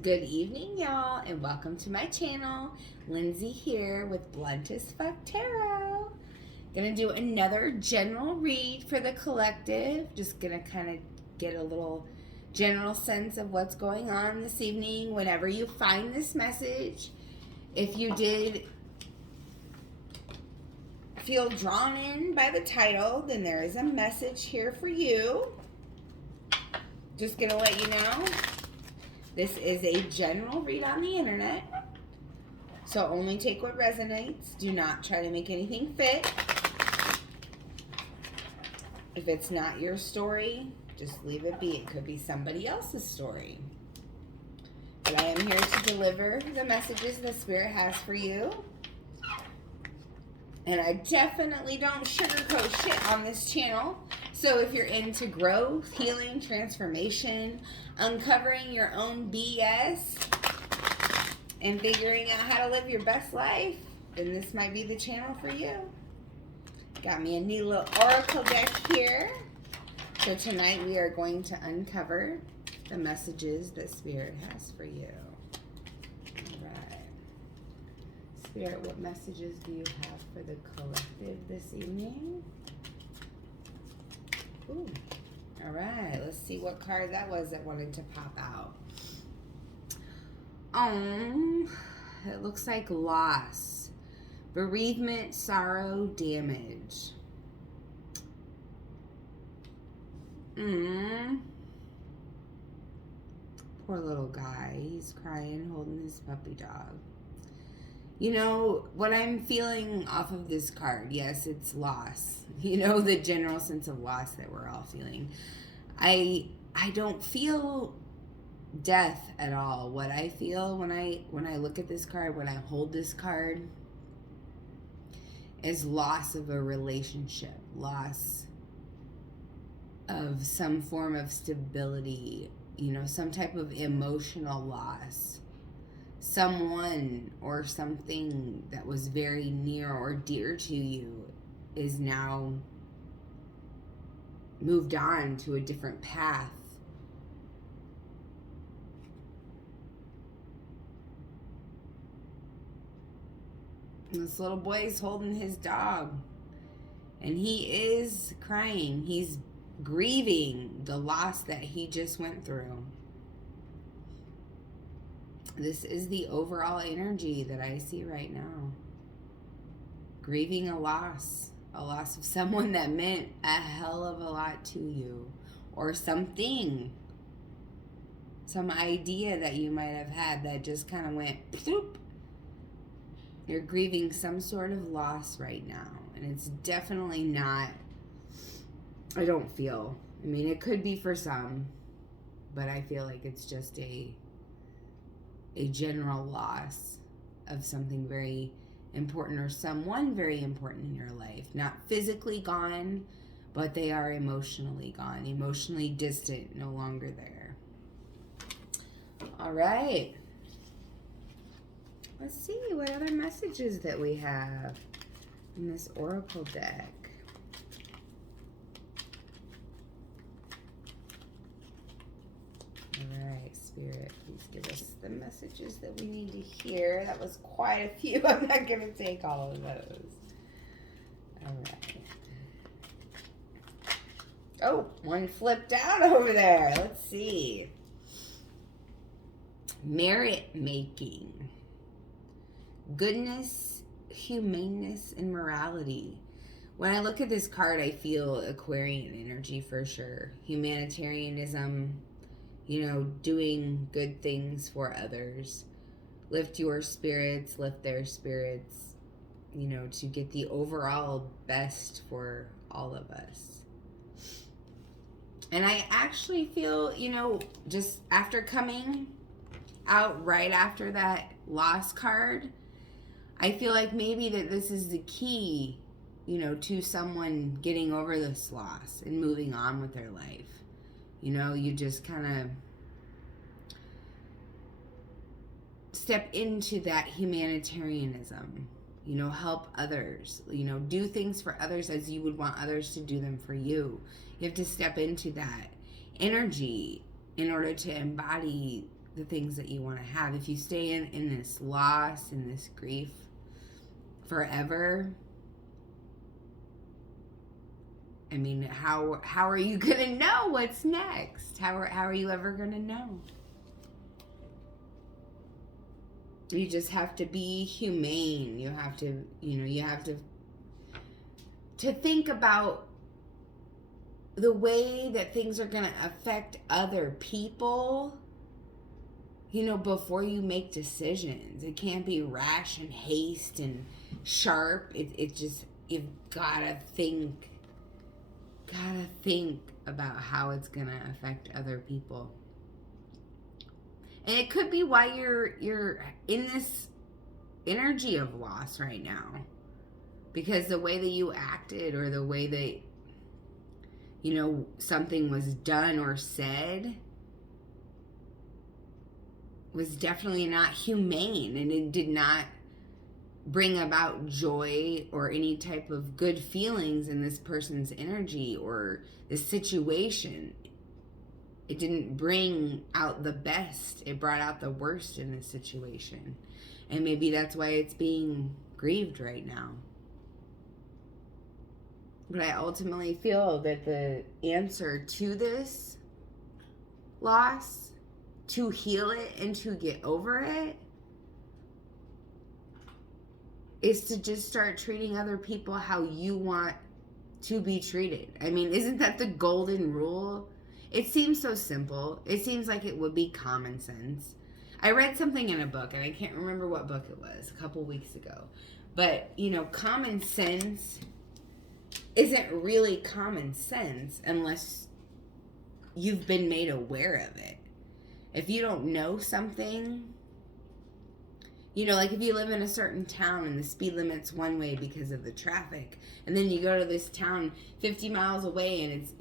Good evening, y'all, and welcome to my channel. Lindsay here with Blunt as Fuck Tarot. Gonna do another general read for the collective. Just gonna kind of get a little general sense of what's going on this evening. Whenever you find this message, if you did feel drawn in by the title, then there is a message here for you. Just gonna let you know. This is a general read on the internet, so only take what resonates. Do not try to make anything fit. If it's not your story, just leave it be. It could be somebody else's story. But I am here to deliver the messages the Spirit has for you. And I definitely don't sugarcoat shit on this channel. So if you're into growth, healing, transformation, uncovering your own BS, and figuring out how to live your best life, then this might be the channel for you. Got me a new little oracle deck here. So tonight we are going to uncover the messages that Spirit has for you. All right. Spirit, what messages do you have for the collective this evening? Ooh. All right, let's see what card that was that wanted to pop out. It looks like loss, bereavement, sorrow, damage. Poor little guy. He's crying, holding his puppy dog. You know, what I'm feeling off of this card, yes, it's loss. You know, the general sense of loss that we're all feeling. I don't feel death at all. What I feel when I look at this card, when I hold this card, is loss of a relationship, loss of some form of stability, you know, some type of emotional loss. Someone or something that was very near or dear to you is now moved on to a different path. And this little boy is holding his dog, and he is crying. He's grieving the loss that he just went through. This is the overall energy that I see right now. Grieving a loss of someone that meant a hell of a lot to you, or something, some idea that you might have had that just kind of went ploop. You're grieving some sort of loss right now, and it's definitely not, I mean, it could be for some, but I feel like it's just a general loss of something very important or someone very important in your life. Not physically gone, but they are emotionally gone, emotionally distant, no longer there. All right. Let's see what other messages that we have in this oracle deck. All right, Spirit, please give us the messages that we need to hear. That was quite a few. I'm not going to take all of those. All right. Oh, one flipped out over there. Let's see. Merit making. Goodness, humaneness, and morality. When I look at this card, I feel Aquarian energy for sure. Humanitarianism, you know, doing good things for others. Lift your spirits, lift their spirits, you know, to get the overall best for all of us. And I actually feel, you know, just after coming out right after that loss card, I feel like maybe that this is the key, you know, to someone getting over this loss and moving on with their life. You know, you just kind of step into that humanitarianism, you know, help others, you know, do things for others as you would want others to do them for you. You have to step into that energy in order to embody the things that you want to have. If you stay in this loss, in this grief forever, I mean, how are you going to know what's next? How are you ever going to know? You just have to be humane. You have to, you have to think about the way that things are going to affect other people, before you make decisions. It can't be rash and haste and sharp. It just, you've gotta think about how it's going to affect other people. And it could be why you're in this energy of loss right now. Because the way that you acted, or the way that, something was done or said, was definitely not humane, and it did not bring about joy or any type of good feelings in this person's energy or the situation. It didn't bring out the best. It brought out the worst in this situation. And maybe that's why it's being grieved right now. But I ultimately feel that the answer to this loss, to heal it and to get over it, is to just start treating other people how you want to be treated. I mean, isn't that the golden rule? It seems so simple. It seems like it would be common sense. I read something in a book, and I can't remember what book it was, a couple weeks ago. But, common sense isn't really common sense unless you've been made aware of it. If you don't know something, like if you live in a certain town and the speed limit's one way because of the traffic, and then you go to this town 50 miles away and it's,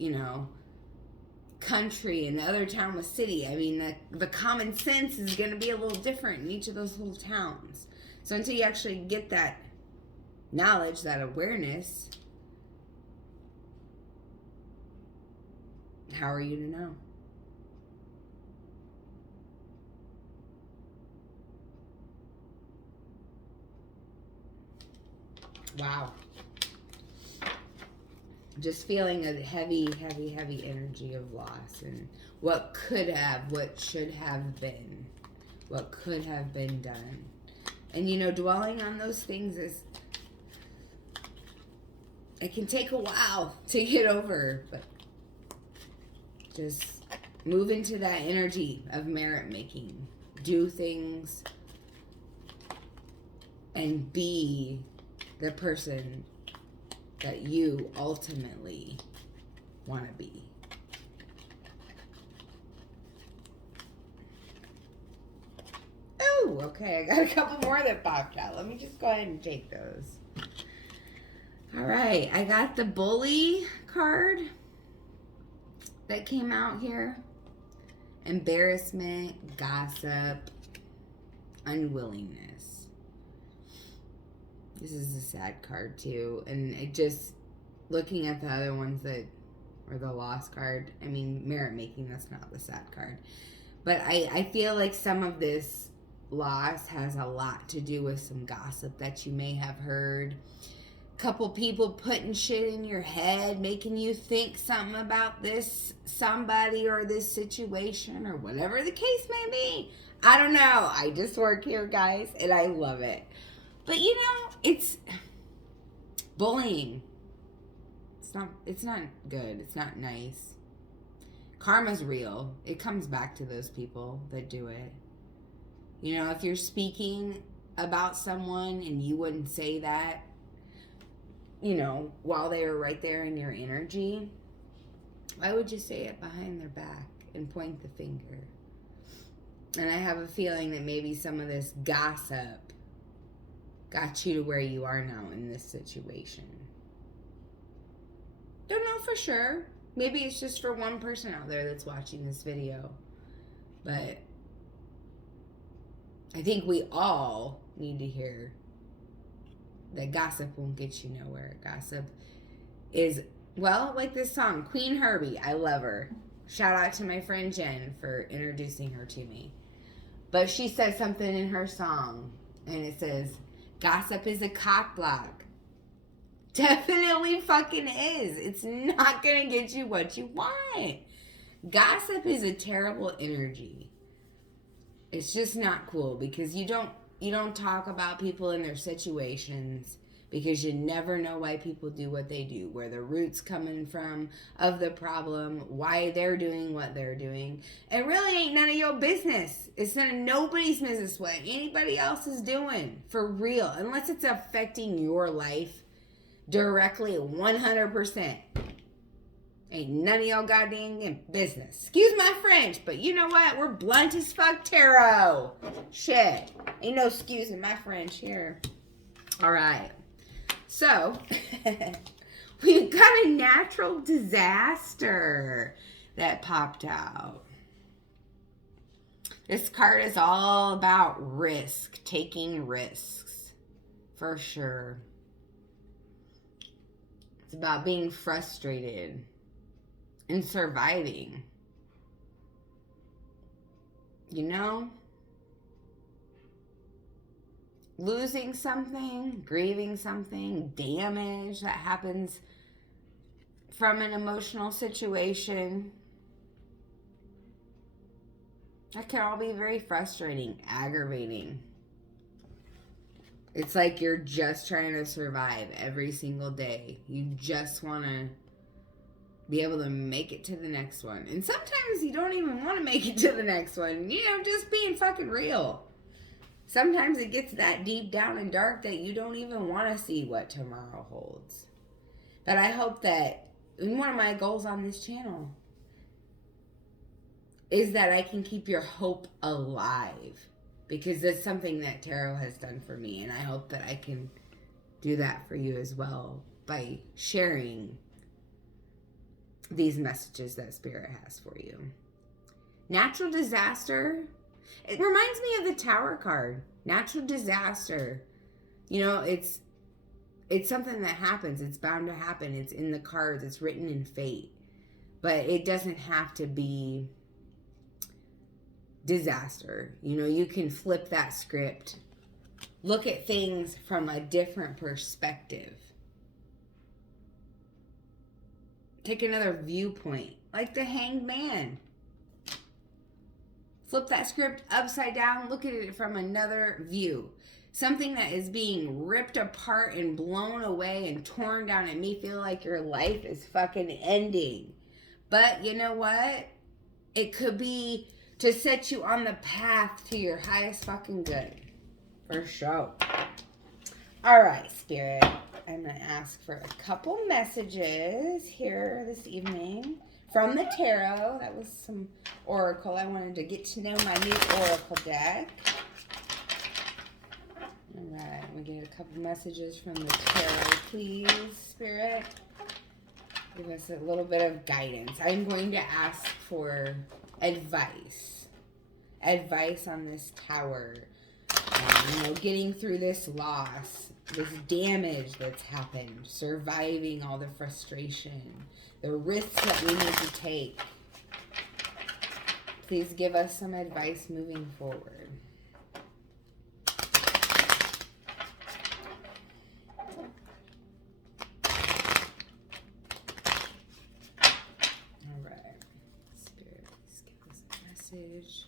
country, and the other town was city. I mean, the common sense is going to be a little different in each of those little towns. So until you actually get that knowledge, that awareness, how are you to know? Wow. Just feeling a heavy, heavy, heavy energy of loss, and what could have, what should have been, what could have been done. And, dwelling on those things it can take a while to get over, but just move into that energy of merit making. Do things and be the person that you ultimately want to be. Oh, okay. I got a couple more that popped out. Let me just go ahead and take those. All right. I got the bully card that came out here. Embarrassment, gossip, unwillingness. This is a sad card too, and it just, looking at the other ones that are the lost card, I mean, merit making, that's not the sad card, but I feel like some of this loss has a lot to do with some gossip that you may have heard. Couple people putting shit in your head, making you think something about this somebody or this situation or whatever the case may be. I don't know. I just work here, guys, and I love it. But it's bullying. It's not good. It's not nice. Karma's real. It comes back to those people that do it. If you're speaking about someone and you wouldn't say that, while they were right there in your energy, why would you say it behind their back and point the finger? And I have a feeling that maybe some of this gossip got you to where you are now in this situation. Don't know for sure. Maybe it's just for one person out there that's watching this video. But I think we all need to hear that gossip won't get you nowhere. Gossip is, well, like this song, Queen Herbie. I love her. Shout out to my friend Jen for introducing her to me. But she says something in her song, and it says, gossip is a cock block. Definitely fucking is. It's not gonna get you what you want. Gossip is a terrible energy. It's just not cool because you don't talk about people and their situations, because you never know why people do what they do, where the root's coming from of the problem, why they're doing what they're doing. It really ain't none of your business. It's none of nobody's business what anybody else is doing, for real, unless it's affecting your life directly 100%. Ain't none of y'all goddamn business. Excuse my French, but you know what? We're blunt as fuck, tarot. Shit. Ain't no excusing my French here. All right. So, we've got a natural disaster that popped out. This card is all about risk, taking risks, for sure. It's about being frustrated and surviving. You know? Losing something, grieving something, damage that happens from an emotional situation. That can all be very frustrating, aggravating. It's like you're just trying to survive every single day. You just want to be able to make it to the next one. And sometimes you don't even want to make it to the next one. You know, just being fucking real. Sometimes it gets that deep down and dark that you don't even want to see what tomorrow holds. But I hope that, and one of my goals on this channel is that I can keep your hope alive. Because that's something that tarot has done for me. And I hope that I can do that for you as well by sharing these messages that Spirit has for you. Natural disaster. It reminds me of the Tower card. Natural disaster. You know, it's something that happens. It's bound to happen. It's in the cards. It's written in fate. But it doesn't have to be disaster. You know, you can flip that script. Look at things from a different perspective. Take another viewpoint. Like the Hanged Man. Flip that script upside down. Look at it from another view. Something that is being ripped apart and blown away and torn down. It may feel like your life is fucking ending. But you know what? It could be to set you on the path to your highest fucking good. For sure. All right, Spirit. I'm going to ask for a couple messages here this evening from the tarot. That was some oracle. I wanted to get to know my new oracle deck. All right, we get a couple messages from the tarot, please, Spirit. Give us a little bit of guidance. I'm going to ask for advice. Advice on this tower. You know, getting through this loss, this damage that's happened, surviving all the frustration, the risks that we need to take. Please give us some advice moving forward. All right. Spirit, please give us a message.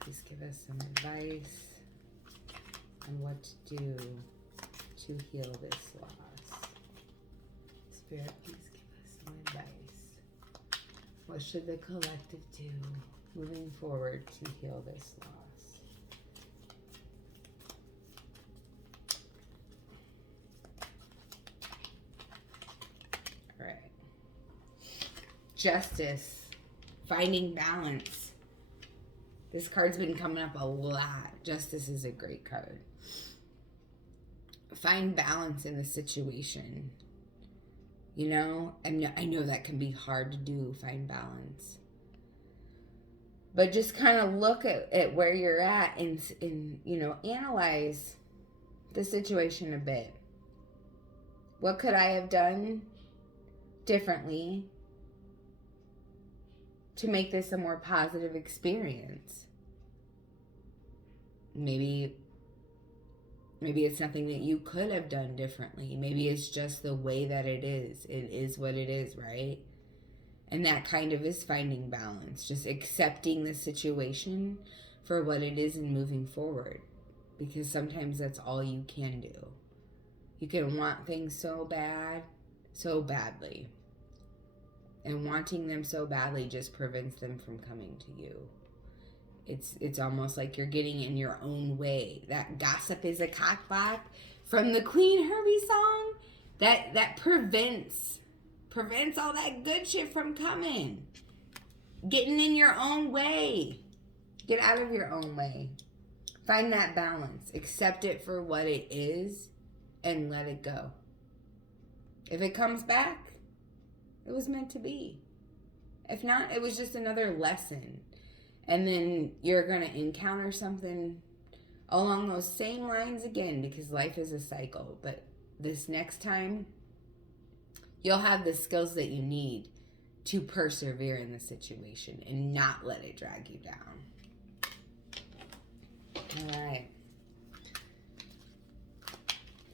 Please give us some advice on what to do to heal this loss. Spirit, please give us some advice. What should the collective do moving forward to heal this loss? All right. Justice. Finding balance. This card's been coming up a lot. Justice is a great card. Find balance in the situation. You know, I know that can be hard to do, find balance. But just kind of look at where you're at and, you know, analyze the situation a bit. What could I have done differently to make this a more positive experience? Maybe it's something that you could have done differently. Maybe it's just the way that it is. It is what it is, right? And that kind of is finding balance, just accepting the situation for what it is and moving forward. Because sometimes that's all you can do. You can want things so bad, so badly. And wanting them so badly just prevents them from coming to you. It's almost like you're getting in your own way. That gossip is a cockblock from the Queen Herbie song. That prevents all that good shit from coming. Getting in your own way. Get out of your own way. Find that balance. Accept it for what it is and let it go. If it comes back, it was meant to be. If not, it was just another lesson. And then you're going to encounter something along those same lines again, because life is a cycle. But this next time, you'll have the skills that you need to persevere in the situation and not let it drag you down. All right.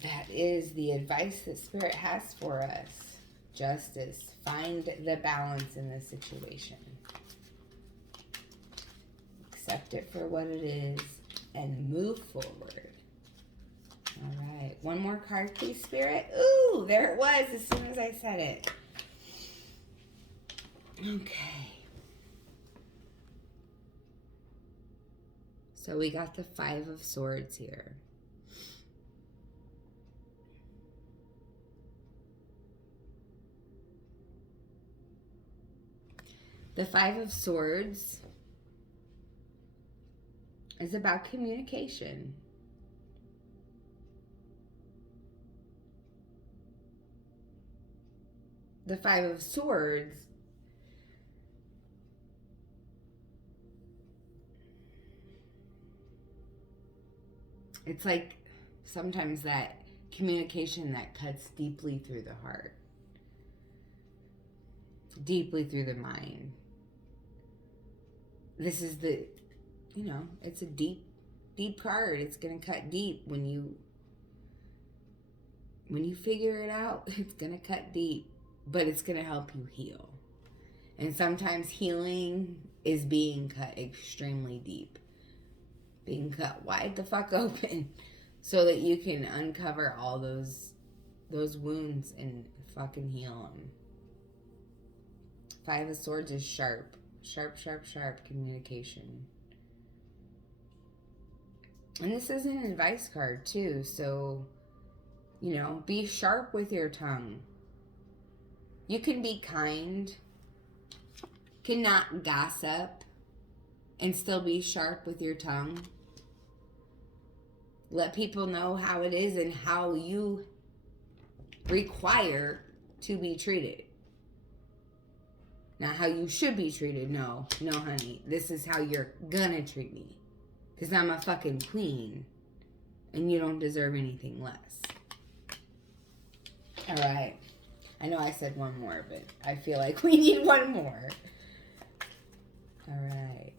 That is the advice that Spirit has for us. Justice. Find the balance in the situation. Accept it for what it is and move forward. All right. One more card, please, Spirit. Ooh, there it was as soon as I said it. Okay. So we got the Five of Swords here. The Five of Swords is about communication. The Five of Swords it's like sometimes that communication that cuts deeply through the heart, deeply through the mind. This is the, it's a deep card. It's going to cut deep when you figure it out. It's going to cut deep, but it's going to help you heal. And sometimes healing is being cut extremely deep, being cut wide the fuck open, so that you can uncover all those wounds and fucking heal them. Five of Swords is sharp communication. And this is an advice card too, so, be sharp with your tongue. You can be kind, cannot gossip, and still be sharp with your tongue. Let people know how it is and how you require to be treated. Not how you should be treated. No, honey. This is how you're gonna treat me. Because I'm a fucking queen. And you don't deserve anything less. Alright. I know I said one more, but I feel like we need one more. Alright.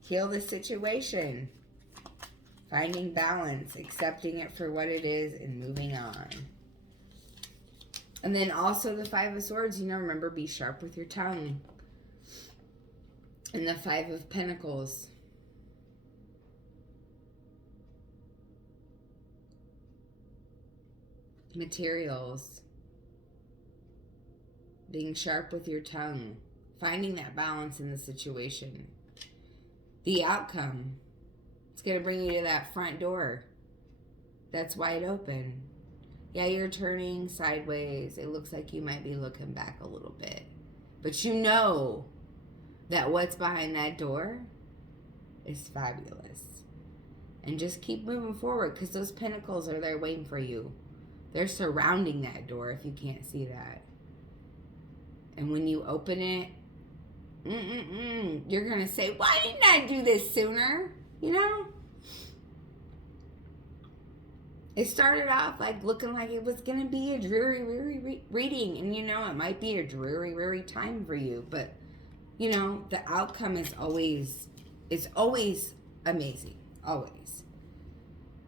Heal the situation. Finding balance, accepting it for what it is, and moving on. And then also the Five of Swords, remember, be sharp with your tongue. And the Five of Pentacles. Materials. Being sharp with your tongue. Finding that balance in the situation. The outcome. It's going to bring you to that front door that's wide open. Yeah, you're turning sideways. It looks like you might be looking back a little bit. But you know that what's behind that door is fabulous. And just keep moving forward, because those pentacles are there waiting for you. They're surrounding that door if you can't see that. And when you open it, you're going to say, why didn't I do this sooner? It started off like looking like it was going to be a dreary reading. And, you know, it might be a dreary time for you. But, you know, the outcome is always, it's always amazing. Always.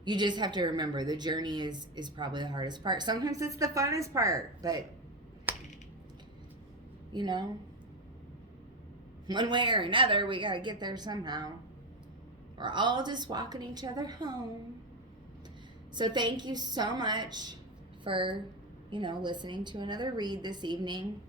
You just have to remember the journey is probably the hardest part. Sometimes it's the funnest part. But, you know, one way or another, we got to get there somehow. We're all just walking each other home. So thank you so much for, you know, listening to another read this evening.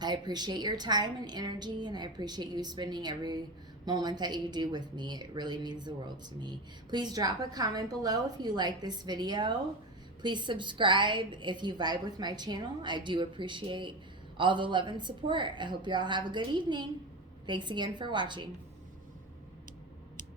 I appreciate your time and energy, and I appreciate you spending every moment that you do with me. It really means the world to me. Please drop a comment below if you like this video. Please subscribe if you vibe with my channel. I do appreciate all the love and support. I hope you all have a good evening. Thanks again for watching.